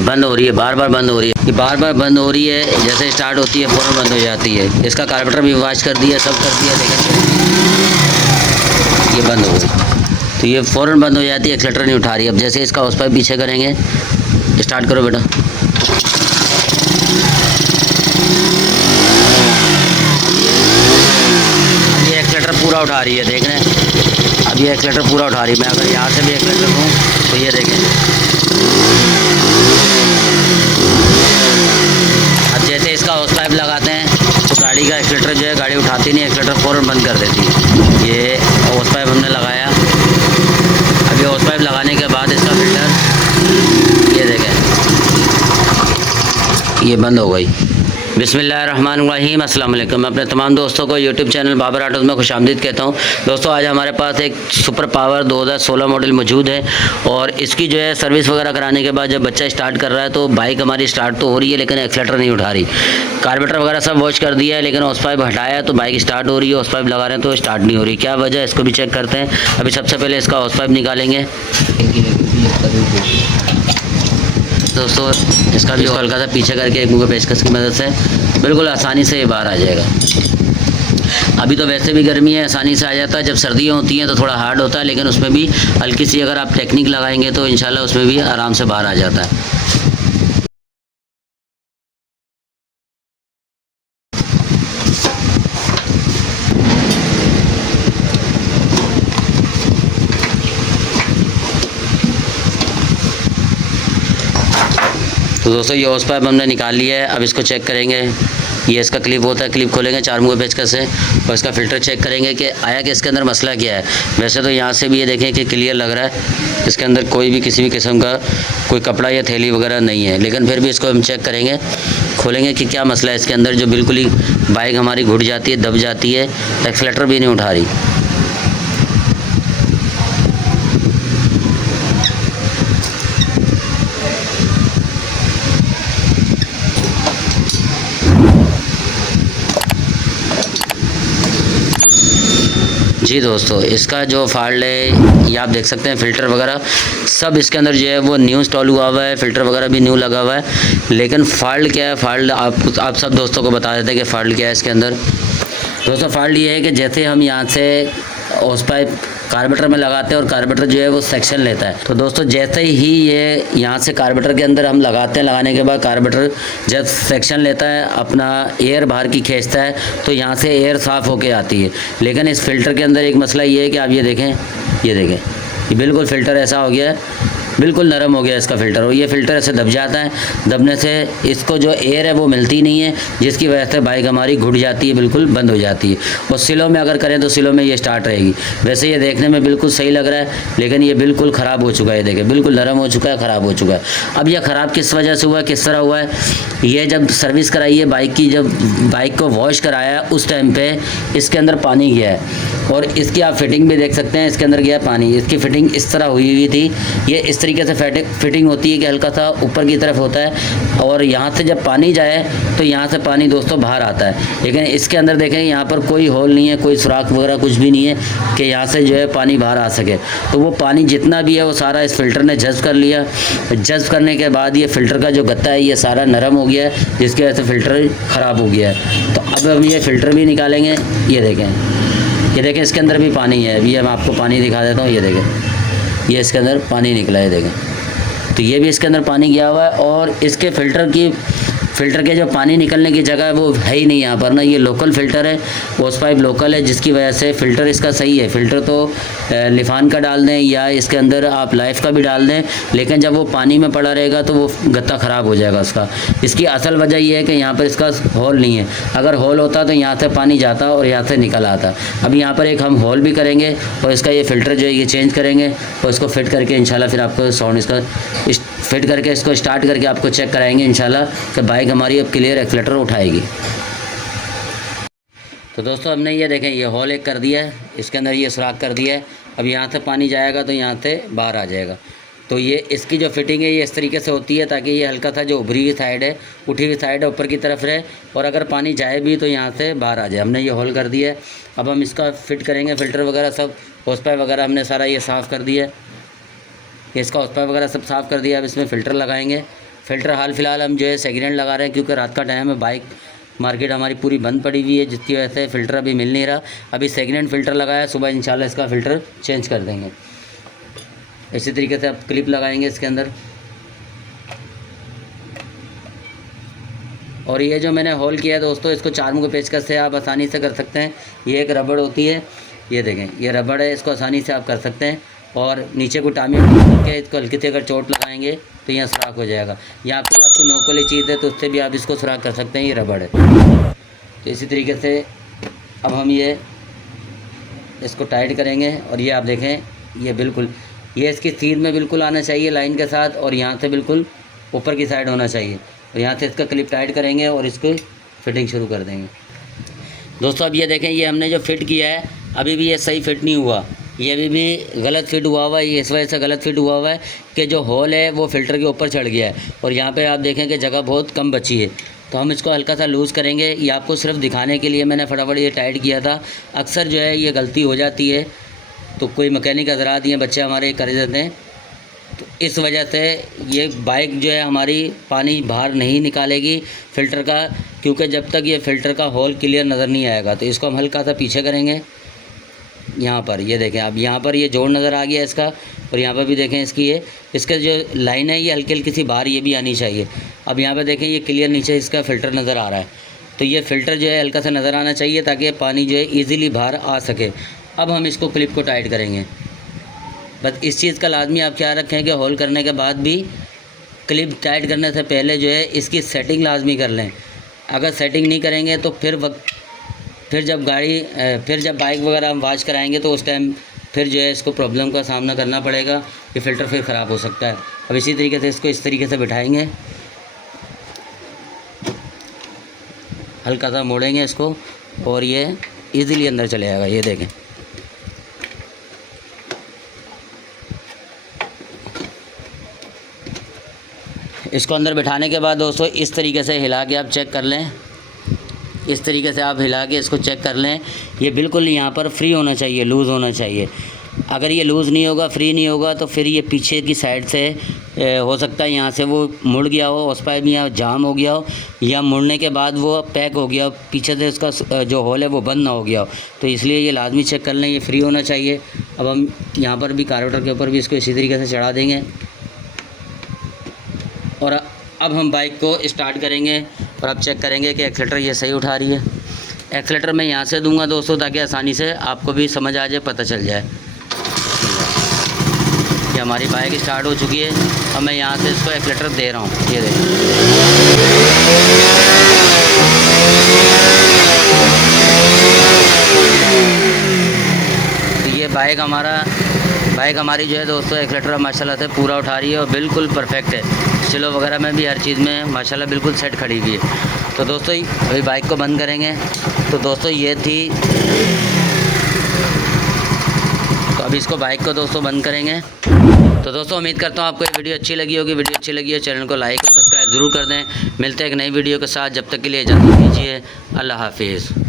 बंद हो रही है, बार बार बंद हो रही है, ये बार बार बंद हो रही है। जैसे स्टार्ट होती है फ़ौरन बंद हो जाती है। इसका कार्बोरेटर भी वॉश कर दिया, सब कर दिया, लेकिन ये बंद हो गई। तो ये फ़ौरन बंद हो जाती है, एक्सीलेटर नहीं उठा रही। अब जैसे इसका हॉर्स पाइप पीछे करेंगे, स्टार्ट करो बेटा। अब ये एक्सीलेटर पूरा उठा रही है, देख रहे हैं। अब ये एक्सीलेटर पूरा उठा रही है। मैं अगर यहाँ से भी एक्सीलेटर दूँ तो ये देखें, अब जैसे इसका हॉर्स पाइप लगाते हैं तो गाड़ी का एक्सीलेटर जो है गाड़ी उठाती नहीं, एक्सीलेटर फ़ौरन बंद कर देती है। ये हॉर्स पाइप हमने लगाया। अब ये हॉर्स पाइप लगाने के बाद इसका फिल्टर ये देखें, ये बंद हो गई। बिस्मिल्लाहिर्रहमानिर्रहीम, अस्सलाम वालेकुम। मैं अपने तमाम दोस्तों को यूट्यूब चैनल बाबर ऑटोज़ में खुशामदीद कहता हूं। दोस्तों, आज हमारे पास एक सुपर पावर 2016 मॉडल मौजूद है और इसकी जो है सर्विस वगैरह कराने के बाद जब बच्चा स्टार्ट कर रहा है तो बाइक हमारी स्टार्ट तो हो रही है, लेकिन एक्सीलेटर नहीं उठा रही। कार्बोरेटर वगैरह सब वॉश कर दिया है, लेकिन हॉर्स पाइप हटाया तो बाइक स्टार्ट हो रही है, हॉर्स पाइप लगा रहे हैं तो स्टार्ट नहीं हो रही। क्या वजह है, इसको भी चेक करते हैं। अभी सबसे पहले इसका हॉर्स पाइप निकालेंगे। दोस्तों, इसका भी हल्का सा पीछे करके एक मुँह पेचकस की मदद से बिल्कुल आसानी से ये बाहर आ जाएगा। अभी तो वैसे भी गर्मी है, आसानी से आ जाता है। जब सर्दियाँ होती हैं तो थोड़ा हार्ड होता है, लेकिन उसमें भी हल्की सी अगर आप टेक्निक लगाएंगे तो इंशाल्लाह उसमें भी आराम से बाहर आ जाता है। तो दोस्तों, ये हॉर्स पाइप हमने निकाल लिया है। अब इसको चेक करेंगे। ये इसका क्लिप होता है, क्लिप खोलेंगे 4 मुँह पेचकस से और इसका फ़िल्टर चेक करेंगे कि आया कि इसके अंदर मसला क्या है। वैसे तो यहाँ से भी ये देखें कि क्लियर लग रहा है, इसके अंदर कोई भी किसी भी किस्म का कोई कपड़ा या थैली वगैरह नहीं है, लेकिन फिर भी इसको हम चेक करेंगे, खोलेंगे कि क्या मसला है इसके अंदर। जो बिल्कुल ही बाइक हमारी घुट जाती है, दब जाती है, एक्सीलेटर भी नहीं उठा रही। जी दोस्तों, इसका जो फॉल्ट है ये आप देख सकते हैं। फ़िल्टर वगैरह सब इसके अंदर जो है वो न्यू इंस्टॉल हुआ हुआ है, फ़िल्टर वगैरह भी न्यू लगा हुआ है। लेकिन फ़ॉल्ट क्या है, फ़ॉल्ट आप सब दोस्तों को बता देते हैं कि फ़ॉल्ट क्या है इसके अंदर। दोस्तों, फ़ॉल्ट ये है कि जैसे हम यहाँ से हॉर्स पाइप कार्बोरेटर में लगाते हैं और कार्बोरेटर जो है वो सेक्शन लेता है, तो दोस्तों जैसे ही ये यहाँ से कार्बोरेटर के अंदर हम लगाते हैं, लगाने के बाद कार्बोरेटर जब सेक्शन लेता है, अपना एयर बाहर की खींचता है, तो यहाँ से एयर साफ़ होके आती है। लेकिन इस फ़िल्टर के अंदर एक मसला ये है कि आप ये देखें, ये बिल्कुल फ़िल्टर ऐसा हो गया है, बिल्कुल नरम हो गया इसका फ़िल्टर। और ये फ़िल्टर ऐसे दब जाता है, दबने से इसको जो एयर है वो मिलती नहीं है, जिसकी वजह से बाइक हमारी घुट जाती है, बिल्कुल बंद हो जाती है। और स्लो में अगर करें तो स्लो में ये स्टार्ट रहेगी। वैसे ये देखने में बिल्कुल सही लग रहा है, लेकिन ये बिल्कुल ख़राब हो चुका है। देखें, बिल्कुल नरम हो चुका है, ख़राब हो चुका है। अब यह ख़राब किस वजह से हुआ है, किस तरह हुआ है, ये जब सर्विस कराई है बाइक की, जब बाइक को वॉश कराया उस टाइम पर इसके अंदर पानी गया है। और इसकी आप फिटिंग भी देख सकते हैं, इसके अंदर गया पानी। इसकी फ़िटिंग इस तरह हुई थी, ये इस तरीके से फिटिंग होती है कि हल्का सा ऊपर की तरफ होता है और यहाँ से जब पानी जाए तो यहाँ से पानी दोस्तों बाहर आता है। लेकिन इसके अंदर देखें, यहाँ पर कोई होल नहीं है, कोई सुराख वगैरह कुछ भी नहीं है कि यहाँ से जो है पानी बाहर आ सके। तो वो पानी जितना भी है वो सारा इस फ़िल्टर ने जज़्ब कर लिया। जज़्ब करने के बाद ये फ़िल्टर का जो गत्ता है ये सारा नरम हो गया है, जिसकी वजह से फ़िल्टर ख़राब हो गया है। तो अब हम ये फ़िल्टर भी निकालेंगे। ये देखें इसके अंदर भी पानी है। अभी मैं आपको पानी दिखा देता हूँ। ये देखें, ये इसके अंदर पानी निकला है, देखें। तो ये भी इसके अंदर पानी गया हुआ है और इसके फ़िल्टर के जो पानी निकलने की जगह है वो है ही नहीं यहाँ पर ना। ये लोकल फ़िल्टर है, हॉर्स पाइप लोकल है, जिसकी वजह से फ़िल्टर इसका सही है। फ़िल्टर तो लिफान का डाल दें या इसके अंदर आप लाइफ का भी डाल दें, लेकिन जब वो पानी में पड़ा रहेगा तो वो गत्ता ख़राब हो जाएगा उसका। इसकी असल वजह ये है कि यहाँ पर इसका होल नहीं है। अगर होल होता तो यहाँ से पानी जाता और यहाँ से निकल आता। अब यहाँ पर एक हम होल भी करेंगे और इसका ये फ़िल्टर जो है ये चेंज करेंगे और इसको फिट करके इंशाल्लाह फिर आपको साउंड इसका फिट करके इसको स्टार्ट करके आपको चेक कराएंगे इंशाल्लाह कि बाइक हमारी अब क्लियर एक्सीलेटर उठाएगी। तो दोस्तों, हमने ये देखें, ये होल एक कर दिया है, इसके अंदर ये सुराख कर दिया है। अब यहाँ से पानी जाएगा तो यहाँ से बाहर आ जाएगा। तो ये इसकी जो फिटिंग है ये इस तरीके से होती है ताकि ये हल्का सा जो उभरी हुई साइड है, उठी हुई साइड है, ऊपर की तरफ रहे और अगर पानी जाए भी तो यहाँ से बाहर आ जाए। हमने ये होल कर दिया है। अब हम इसका फिट करेंगे। फ़िल्टर वगैरह सब, हॉर्स पाइप वगैरह हमने सारा ये साफ़ कर दिया है। इसका हॉर्स पाइप वगैरह सब साफ़ कर दिया। अब इसमें फ़िल्टर लगाएंगे। फ़िल्टर हाल फ़िलहाल हम जो है सेकेंड हैंड लगा रहे हैं, क्योंकि रात का टाइम है, बाइक मार्केट हमारी पूरी बंद पड़ी हुई है, जिसकी वजह से फ़िल्टर अभी मिल नहीं रहा। अभी सेकेंड हैंड फ़िल्टर लगाया, सुबह इंशाल्लाह इसका फ़िल्टर चेंज कर देंगे। इसी तरीके से आप क्लिप लगाएंगे इसके अंदर। और ये जो मैंने होल किया है दोस्तों, इसको 4 मुख पेचकस से आप आसानी से कर सकते हैं। ये एक रबड़ होती है, ये देखें ये रबड़ है, इसको आसानी से आप कर सकते हैं। और नीचे को टामी करके इसको हल्की से अगर चोट लगाएंगे तो यहाँ सुराख हो जाएगा। या आपके पास कोई नोक वाली चीज़ है तो उससे भी आप इसको सुराख कर सकते हैं, ये रबड़ है। तो इसी तरीके से अब हम ये इसको टाइट करेंगे। और ये आप देखें ये बिल्कुल ये इसकी सीध में बिल्कुल आना चाहिए लाइन के साथ, और यहाँ से बिल्कुल ऊपर की साइड होना चाहिए। और यहाँ से इसका क्लिप टाइट करेंगे और इसको फिटिंग शुरू कर देंगे। दोस्तों अब ये देखें, ये हमने जो फिट किया है अभी भी ये सही फिट नहीं हुआ, ये अभी भी गलत फिट हुआ हुआ है। ये इस वजह से गलत फिट हुआ हुआ है कि जो होल है वो फ़िल्टर के ऊपर चढ़ गया है, और यहाँ पे आप देखें कि जगह बहुत कम बची है। तो हम इसको हल्का सा लूज़ करेंगे। ये आपको सिर्फ दिखाने के लिए मैंने फटाफट ये टाइट किया था। अक्सर जो है ये गलती हो जाती है, तो कोई मैकेनिक हज़रात ये बच्चे हमारे कर देते हैं, तो इस वजह से ये बाइक जो है हमारी पानी बाहर नहीं निकालेगी फ़िल्टर का, क्योंकि जब तक ये फ़िल्टर का होल क्लियर नज़र नहीं आएगा। तो इसको हम हल्का सा पीछे करेंगे। यहाँ पर ये देखें, अब यहाँ पर ये जोड़ नज़र आ गया इसका, और यहाँ पर भी देखें इसकी इसके जो लाइन है ये हल्की हल्की सी बाहर ये भी आनी चाहिए। अब यहाँ पर देखें ये क्लियर नीचे इसका फ़िल्टर नज़र आ रहा है, तो ये फ़िल्टर जो है हल्का सा नज़र आना चाहिए ताकि पानी जो है ईज़िली बाहर आ सके। अब हम इसको क्लिप को टाइट करेंगे। बस इस चीज़ का लाजमी आप ख्याल रखें कि होल करने के बाद भी क्लिप टाइट करने से पहले जो है इसकी सेटिंग लाजमी कर लें। अगर सेटिंग नहीं करेंगे तो फिर जब बाइक वगैरह हम वॉश कराएंगे तो उस टाइम फिर जो है इसको प्रॉब्लम का सामना करना पड़ेगा, ये फ़िल्टर फिर ख़राब हो सकता है। अब इसी तरीके से इसको इस तरीके से बिठाएंगे, हल्का सा मोड़ेंगे इसको, और ये ईज़िली अंदर चले जाएगा। ये देखें, इसको अंदर बिठाने के बाद दोस्तों इस तरीके से हिला के आप चेक कर लें। इस तरीके से आप हिला के इसको चेक कर लें। ये बिल्कुल यहाँ पर फ्री होना चाहिए, लूज़ होना चाहिए। अगर ये लूज़ नहीं होगा, फ्री नहीं होगा, तो फिर ये पीछे की साइड से हो सकता है यहाँ से वो मुड़ गया हो, उस पाइप यहाँ जाम हो गया हो, या मुड़ने के बाद वो पैक हो गया हो, पीछे से उसका जो होल है वो बंद ना हो गया हो। तो इसलिए ये लाजमी चेक कर लें, ये फ्री होना चाहिए। अब हम यहाँ पर भी कार्बोरेटर के ऊपर भी इसको इसी तरीके से चढ़ा देंगे, और अब हम बाइक को स्टार्ट करेंगे और अब चेक करेंगे कि एक्सीलेटर ये सही उठा रही है। एक्सीलेटर मैं यहाँ से दूंगा दोस्तों, ताकि आसानी से आपको भी समझ आ जाए, पता चल जाए कि हमारी बाइक स्टार्ट हो चुकी है। अब मैं यहाँ से इसको एक्सीलेटर दे रहा हूँ, ये देखिए। तो ये बाइक हमारी जो है दोस्तों एक्सीलेटर माशाल्लाह से पूरा उठा रही है और बिल्कुल परफेक्ट है। स्लो वगैरह में भी हर चीज़ में माशाल्लाह बिल्कुल सेट खड़ी हुई है। तो दोस्तों अभी बाइक को बंद करेंगे। तो दोस्तों ये थी, तो अभी इसको बाइक को दोस्तों बंद करेंगे। तो दोस्तों उम्मीद करता हूँ आपको ये वीडियो अच्छी लगी होगी। वीडियो अच्छी लगी है चैनल को लाइक और सब्सक्राइब ज़रूर कर दें। मिलते हैं एक नई वीडियो के साथ, जब तक के लिए इजाज़त दीजिए। अल्लाह हाफिज़।